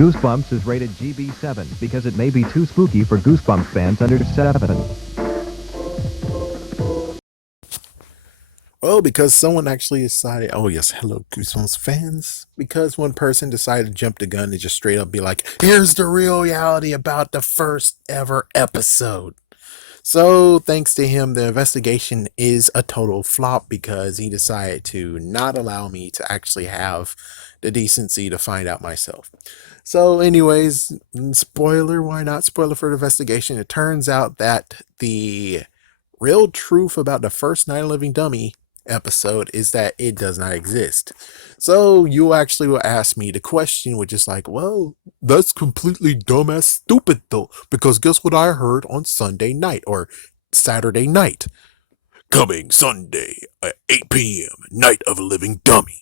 Goosebumps is rated GB7 because it may be too spooky for Goosebumps fans under 7. Well, because someone actually decided, oh yes, hello Goosebumps fans. Because one person decided to jump the gun and just straight up be like, here's the real reality about the first ever episode. So, thanks to him, the investigation is a total flop because he decided to not allow me to actually have the decency to find out myself. So, anyways, spoiler, why not? Spoiler for the investigation. It turns out that the real truth about the first Night of the Living Dummy episode is that it does not exist. So you actually will ask me the question, which is like, well, that's completely dumbass stupid though, because guess what I heard on Sunday night or Saturday night? Coming Sunday at 8 p.m. Night of a Living Dummy.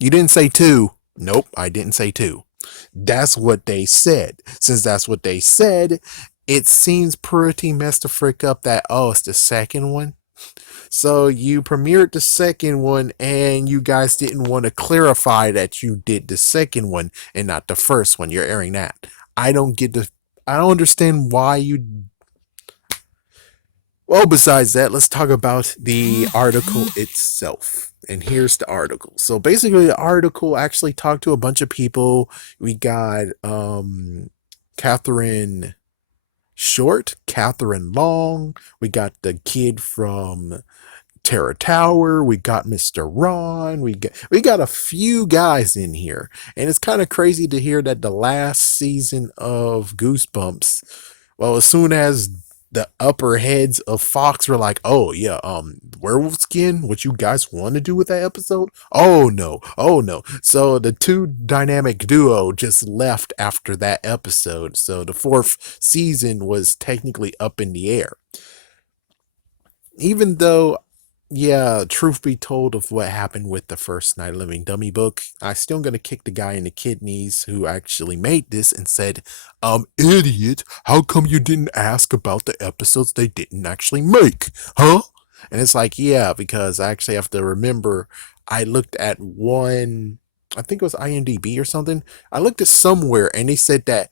You didn't say 2. Nope, I didn't say 2. That's what they said. Since that's what they said, it seems pretty messed the frick up that, oh, it's the second one. So you premiered the second one and you guys didn't want to clarify that you did the second one and not the first one. You're airing that. I don't understand why you. Well, besides that, let's talk about the article itself. And here's the article. So basically the article actually talked to a bunch of people. We got Catherine Short, Catherine Long, we got the kid from Terror Tower, we got Mr. Ron, we got a few guys in here. And it's kind of crazy to hear that the last season of Goosebumps, well, as soon as the upper heads of Fox were like, oh yeah, werewolf skin, what you guys want to do with that episode? Oh no. So the two dynamic duo just left after that episode. So the fourth season was technically up in the air. Even though, yeah, truth be told of what happened with the first Night of the Living Dummy book, I still gonna kick the guy in the kidneys who actually made this and said, idiot, how come you didn't ask about the episodes they didn't actually make? Huh? And it's like, yeah, because I actually have to remember, I looked at one, I think it was IMDb or something. I looked at somewhere and they said that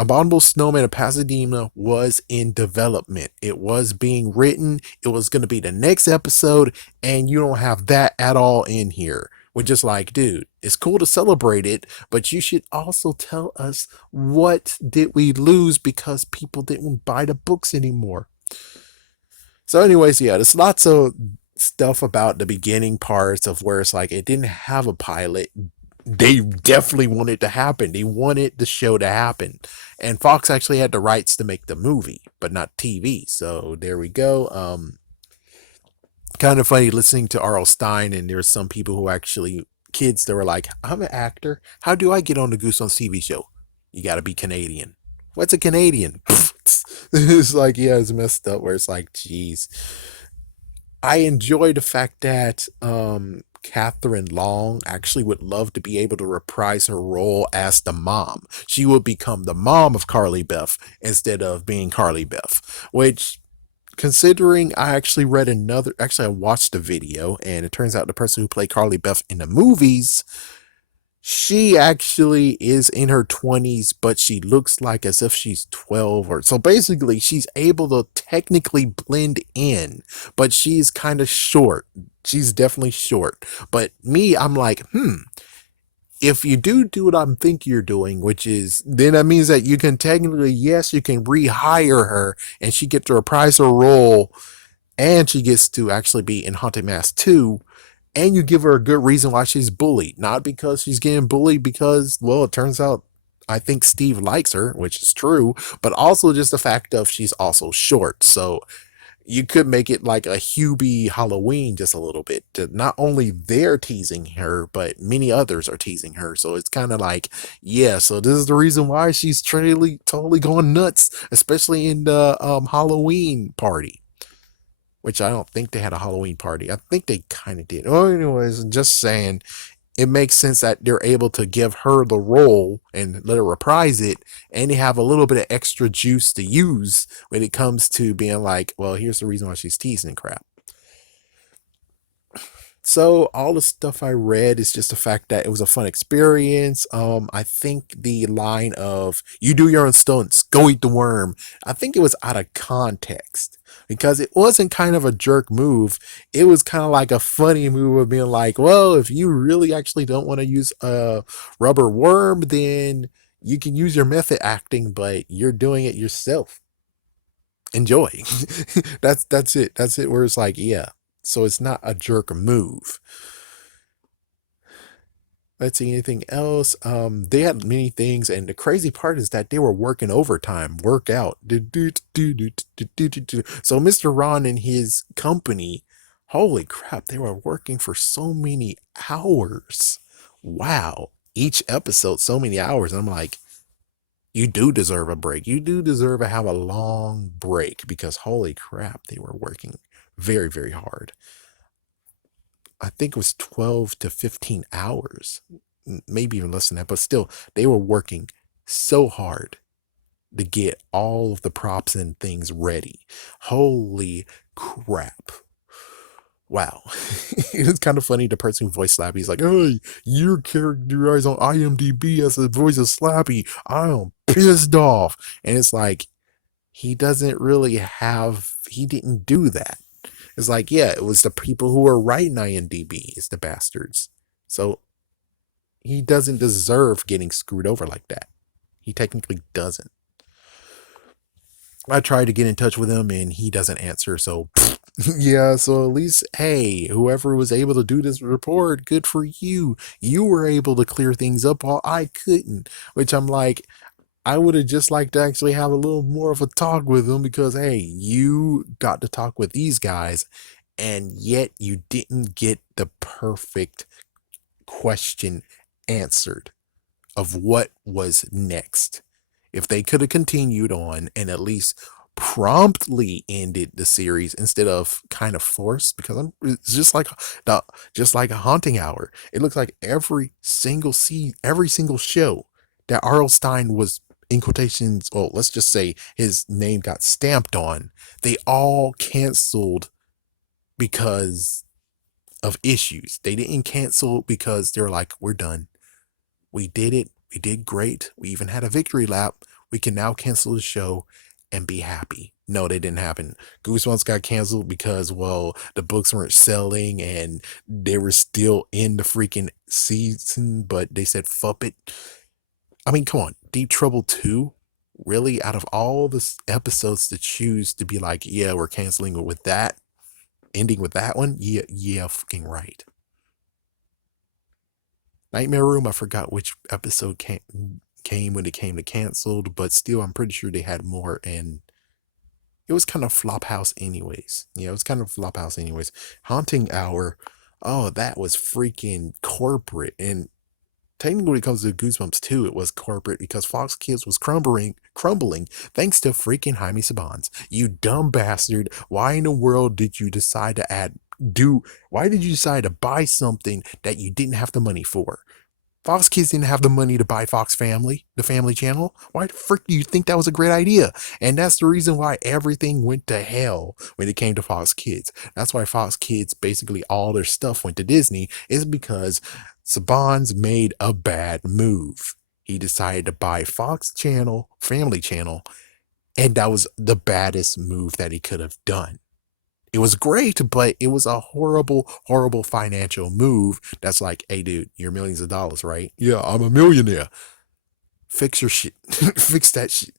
Abominable Snowman of Pasadena was in development. It was being written. It was going to be the next episode, and you don't have that at all in here. We're just like, dude, it's cool to celebrate it, but you should also tell us what did we lose because people didn't buy the books anymore. So anyways, yeah, there's lots of stuff about the beginning parts of where it's like it didn't have a pilot. They definitely wanted to happen. They wanted the show to happen. And Fox actually had the rights to make the movie, but not TV. So there we go. Kind of funny listening to R.L. Stine, and there's some people who actually, kids that were like, I'm an actor. How do I get on the Goosebumps TV show? You got to be Canadian. What's a Canadian? It's like, yeah, it's messed up where it's like, geez. I enjoy the fact that Catherine Long actually would love to be able to reprise her role as the mom. She would become the mom of Carly Beth instead of being Carly Beth, which, considering I actually I watched the video, and it turns out the person who played Carly Beth in the movies, she actually is in her 20s, but she looks like as if she's 12 or so. Basically, she's able to technically blend in, but she's kind of short. She's definitely short. But me, I'm like, if you do what I'm thinking you're doing, which is, then that means that you can technically, yes, you can rehire her and she gets to reprise her role and she gets to actually be in Haunted Mask 2, and you give her a good reason why she's bullied. Not because she's getting bullied because, well, it turns out I think Steve likes her, which is true, but also just the fact of she's also short. So you could make it like a Hubie Halloween just a little bit. Not only they're teasing her, but many others are teasing her. So it's kind of like, yeah, so this is the reason why she's totally going nuts, especially in the Halloween party. Which I don't think they had a Halloween party. I think they kind of did. Oh, anyways, just saying, it makes sense that they're able to give her the role and let her reprise it, and they have a little bit of extra juice to use when it comes to being like, well, here's the reason why she's teasing crap. So all the stuff I read is just the fact that it was a fun experience. I think the line of "you do your own stunts, go eat the worm," I think it was out of context because it wasn't kind of a jerk move. It was kind of like a funny move of being like, "Well, if you really actually don't want to use a rubber worm, then you can use your method acting, but you're doing it yourself. Enjoy." That's it. That's it. Where it's like, yeah. So it's not a jerk move. Let's see anything else. They had many things, and the crazy part is that they were working overtime, workout. So Mr. Ron and his company, holy crap, they were working for so many hours. Wow. Each episode, so many hours. And I'm like, you do deserve a break. You do deserve to have a long break because holy crap, they were working very, very hard. I think it was 12 to 15 hours, maybe even less than that, but still, they were working so hard to get all of the props and things ready. Holy crap. Wow. It's kind of funny. The person who voiced Slappy is like, "Hey, you're characterized on IMDb as the voice of Slappy. I am pissed off." And it's like, he doesn't really have, he didn't do that. It's like, yeah, it was the people who were writing IMDb, it's the bastards. So he doesn't deserve getting screwed over like that. He technically doesn't. I tried to get in touch with him and he doesn't answer. So, yeah, so at least, hey, whoever was able to do this report, good for you. You were able to clear things up while I couldn't, which I'm like, I would have just liked to actually have a little more of a talk with him because, hey, you got to talk with these guys and yet you didn't get the perfect question answered of what was next. If they could have continued on and at least promptly ended the series instead of kind of forced, because it's the just like a haunting hour. It looks like every single show that R.L. Stine was in quotations, well, let's just say his name got stamped on, they all canceled because of issues. They didn't cancel because they're like, we're done. We did it. We did great. We even had a victory lap. We can now cancel the show and be happy. No, that didn't happen. Goosebumps got canceled because, well, the books weren't selling and they were still in the freaking season, but they said, fuck it. I mean, come on. Deep Trouble 2? Really? Out of all the episodes to choose to be like, yeah, we're canceling it with that, ending with that one? Yeah, fucking right. Nightmare Room, I forgot which episode came when it came to canceled, but still, I'm pretty sure they had more, and it was kind of Flophouse anyways. Yeah, it was kind of Flophouse anyways. Haunting Hour, oh, that was freaking corporate, and technically when it comes to Goosebumps 2, it was corporate because Fox Kids was crumbling thanks to freaking Jaime Sabans. You dumb bastard. Why in the world did you decide to why did you decide to buy something that you didn't have the money for? Fox Kids didn't have the money to buy Fox Family, the family channel. Why the frick do you think that was a great idea? And that's the reason why everything went to hell when it came to Fox Kids. That's why Fox Kids, basically all their stuff went to Disney, is because Saban's made a bad move. He decided to buy Fox Channel, Family Channel, and that was the baddest move that he could have done. It was great, but it was a horrible, horrible financial move. That's like, hey, dude, you're millions of dollars, right? Yeah, I'm a millionaire. Fix your shit. Fix that shit.